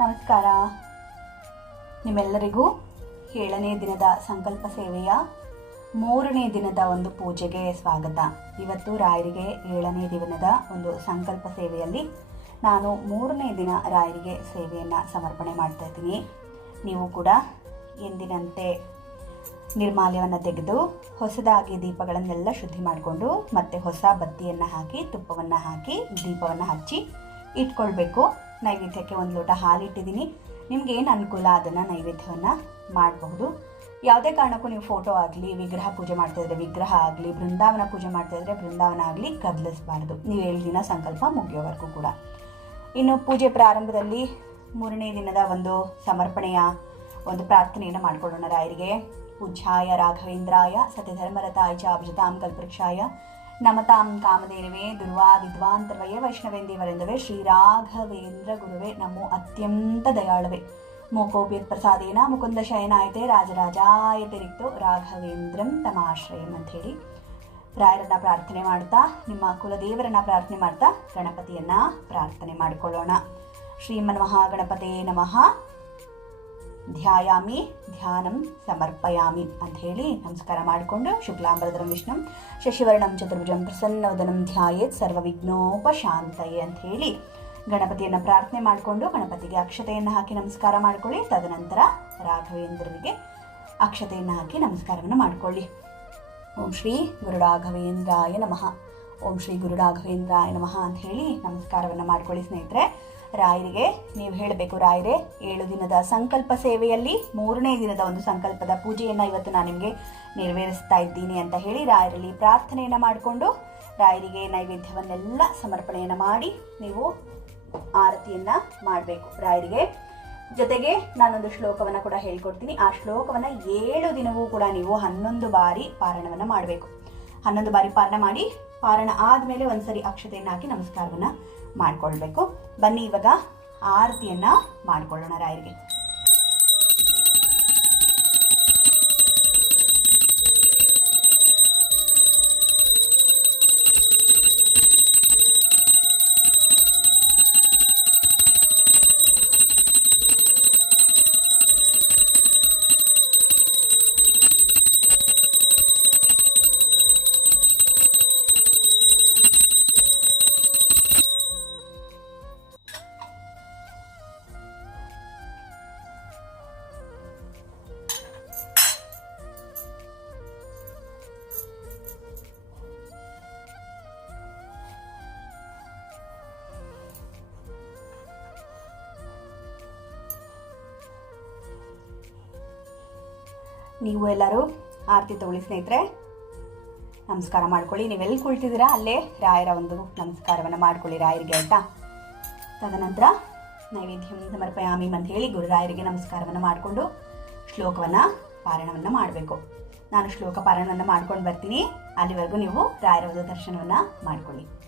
ನಮಸ್ಕಾರ. ನಿಮ್ಮೆಲ್ಲರಿಗೂ ಏಳನೇ ದಿನದ ಸಂಕಲ್ಪ ಸೇವೆಯ ಮೂರನೇ ದಿನದ ಒಂದು ಪೂಜೆಗೆ ಸ್ವಾಗತ. ಇವತ್ತು ರಾಯರಿಗೆ ಏಳನೇ ದಿನದ ಒಂದು ಸಂಕಲ್ಪ ಸೇವೆಯಲ್ಲಿ ನಾನು ಮೂರನೇ ದಿನ ರಾಯರಿಗೆ ಸೇವೆಯನ್ನು ಸಮರ್ಪಣೆ ಮಾಡ್ತಾ ಇದ್ದೀನಿ. ನೀವು ಕೂಡ ಎಂದಿನಂತೆ ನಿರ್ಮಾಲ್ಯವನ್ನು ತೆಗೆದು ಹೊಸದಾಗಿ ದೀಪಗಳನ್ನೆಲ್ಲ ಶುದ್ಧಿ ಮಾಡಿಕೊಂಡು ಮತ್ತೆ ಹೊಸ ಬತ್ತಿಯನ್ನು ಹಾಕಿ, ತುಪ್ಪವನ್ನು ಹಾಕಿ, ದೀಪವನ್ನು ಹಚ್ಚಿ ಇಟ್ಕೊಳ್ಬೇಕು. ನೈವೇದ್ಯಕ್ಕೆ ಒಂದು ಲೋಟ ಹಾಲಿಟ್ಟಿದ್ದೀನಿ. ನಿಮ್ಗೆ ಏನು ಅನುಕೂಲ ಅದನ್ನು ನೈವೇದ್ಯವನ್ನು ಮಾಡಬಹುದು. ಯಾವುದೇ ಕಾರಣಕ್ಕೂ ನೀವು ಫೋಟೋ ಆಗಲಿ, ವಿಗ್ರಹ ಪೂಜೆ ಮಾಡ್ತಾ ಇದ್ರೆ ವಿಗ್ರಹ ಆಗಲಿ, ಬೃಂದಾವನ ಪೂಜೆ ಮಾಡ್ತಾ ಇದ್ರೆ ಬೃಂದಾವನ ಆಗಲಿ ಕದಲಿಸಬಾರ್ದು. ನೀವು ಏಳು ದಿನ ಸಂಕಲ್ಪ ಮುಗಿಯೋವರೆಗೂ ಕೂಡ. ಇನ್ನು ಪೂಜೆ ಪ್ರಾರಂಭದಲ್ಲಿ ಮೂರನೇ ದಿನದ ಒಂದು ಸಮರ್ಪಣೆಯ ಒಂದು ಪ್ರಾರ್ಥನೆಯನ್ನು ಮಾಡಿಕೊಳ್ಳೋಣ ರಾಯರಿಗೆ. ಪೂಜ್ಯಾಯ ರಾಘವೇಂದ್ರಾಯ, ಸತ್ಯಧರ್ಮರತಾಯ ಚ, ಅಭಿಜತಾಂ ನಮತಾಂ ಕಾಮದೇವೇ ದುರ್ವಾ ವಿದ್ವಾಂತರ್ವಯ ವೈಷ್ಣವೇಂದೇವರೆಂದವೇ ಶ್ರೀರಾಘವೇಂದ್ರ ಗುರುವೇ ನಮೋ ಅತ್ಯಂತ ದಯಾಳವೇ ಮೋಕೋಪ್ಯತ್ ಪ್ರಸಾದೇನ ಮುಕುಂದ ಶಯನಾಯತೆ ರಾಜರಾಜಾಯತೆ ರಿಕ್ತು ರಾಘವೇಂದ್ರಂ ತಮಾಶ್ರಯಂ ಹೇಳಿ ರಾಯರನ್ನ ಪ್ರಾರ್ಥನೆ ಮಾಡ್ತಾ, ನಿಮ್ಮ ಕುಲದೇವರನ್ನ ಪ್ರಾರ್ಥನೆ ಮಾಡ್ತಾ ಗಣಪತಿಯನ್ನ ಪ್ರಾರ್ಥನೆ ಮಾಡಿಕೊಳ್ಳೋಣ. ಶ್ರೀಮನ್ ಮಹಾಗಣಪತೇ ನಮಃ. ಧ್ಯಾಯಾಮಿ, ಧ್ಯಾನಂ ಸಮರ್ಪಯಾಮಿ ಅಂತ ಹೇಳಿ ನಮಸ್ಕಾರ ಮಾಡಿಕೊಂಡು ಶುಕ್ಲಾಂಬರಧರಂ ವಿಷ್ಣು, ಶಶಿವರ್ಣಂ ಚತುರ್ಭುಜಂ ಪ್ರಸನ್ನವದನಂ ಧ್ಯಾಯೇತ್ ಸರ್ವವಿಘ್ನೋಪಶಾಂತಯೇ ಅಂತ ಹೇಳಿ ಗಣಪತಿಯನ್ನು ಪ್ರಾರ್ಥನೆ ಮಾಡಿಕೊಂಡು ಗಣಪತಿಗೆ ಅಕ್ಷತೆಯನ್ನು ಹಾಕಿ ನಮಸ್ಕಾರ ಮಾಡ್ಕೊಳ್ಳಿ. ತದನಂತರ ರಾಘವೇಂದ್ರನಿಗೆ ಅಕ್ಷತೆಯನ್ನು ಹಾಕಿ ನಮಸ್ಕಾರವನ್ನು ಮಾಡಿಕೊಳ್ಳಿ. ಓಂ ಶ್ರೀ ಗುರುರಾಘವೇಂದ್ರಾಯ ನಮಃ. ಓಂ ಶ್ರೀ ಗುರುರಾಘವೇಂದ್ರಾಯ ನಮಃ ಅಂತ ಹೇಳಿ ನಮಸ್ಕಾರವನ್ನು ಮಾಡ್ಕೊಳ್ಳಿ ಸ್ನೇಹಿತರೆ. ರಾಯರಿಗೆ ನೀವು ಹೇಳಬೇಕು, ರಾಯರೇ, ಏಳು ದಿನದ ಸಂಕಲ್ಪ ಸೇವೆಯಲ್ಲಿ ಮೂರನೇ ದಿನದ ಒಂದು ಸಂಕಲ್ಪದ ಪೂಜೆಯನ್ನು ಇವತ್ತು ನಾನು ನಿಮಗೆ ನೆರವೇರಿಸ್ತಾ ಇದ್ದೀನಿ ಅಂತ ಹೇಳಿ ರಾಯರಲ್ಲಿ ಪ್ರಾರ್ಥನೆಯನ್ನು ಮಾಡಿಕೊಂಡು ರಾಯರಿಗೆ ನೈವೇದ್ಯವನ್ನೆಲ್ಲ ಸಮರ್ಪಣೆಯನ್ನು ಮಾಡಿ ನೀವು ಆರತಿಯನ್ನು ಮಾಡಬೇಕು. ರಾಯರಿಗೆ ಜೊತೆಗೆ ನಾನೊಂದು ಶ್ಲೋಕವನ್ನು ಕೂಡ ಹೇಳ್ಕೊಡ್ತೀನಿ. ಆ ಶ್ಲೋಕವನ್ನು ಏಳು ದಿನವೂ ಕೂಡ ನೀವು ಹನ್ನೊಂದು ಬಾರಿ ಪಾರಣವನ್ನು ಮಾಡಬೇಕು. ಹನ್ನೊಂದು ಬಾರಿ ಪಾರಣ ಮಾಡಿ ಪಾರಣ ಆದಮೇಲೆ ಒಂದ್ಸರಿ ಅಕ್ಷತೆಯನ್ನು ಹಾಕಿ ನಮಸ್ಕಾರವನ್ನು ಮಾಡಿಕೊಳ್ಬೇಕು. ಬನ್ನಿ ಇವಾಗ ಆರತಿಯನ್ನ ಮಾಡ್ಕೊಳ್ಳೋಣ ರಾಯರಿಗೆ. ನೀವು ಎಲ್ಲರೂ ಆರತಿ ತಗೊಳ್ಳಿ ಸ್ನೇಹಿತರೆ. ನಮಸ್ಕಾರ ಮಾಡ್ಕೊಳ್ಳಿ. ನೀವೆಲ್ಲಿ ಕುಳಿತಿದ್ದೀರಾ? ಅಲ್ಲೇ ರಾಯರ ಒಂದು ನಮಸ್ಕಾರವನ್ನು ಮಾಡ್ಕೊಳ್ಳಿ ರಾಯರಿಗೆ ಆಯಿತಾ? ತದನಂತರ ನೈವೇದ್ಯಂ ಸಮರ್ಪಯಾಮಿ ಅಂತ ಹೇಳಿ ಗುರುರಾಯರಿಗೆ ನಮಸ್ಕಾರವನ್ನು ಮಾಡಿಕೊಂಡು ಶ್ಲೋಕವನ್ನು ಪಾರಾಯಣವನ್ನು ಮಾಡಬೇಕು. ನಾನು ಶ್ಲೋಕ ಪಾರಾಯಣವನ್ನು ಮಾಡ್ಕೊಂಡು ಬರ್ತೀನಿ. ಅಲ್ಲಿವರೆಗೂ ನೀವು ರಾಯರ ಒಂದು ದರ್ಶನವನ್ನು ಮಾಡ್ಕೊಳ್ಳಿ.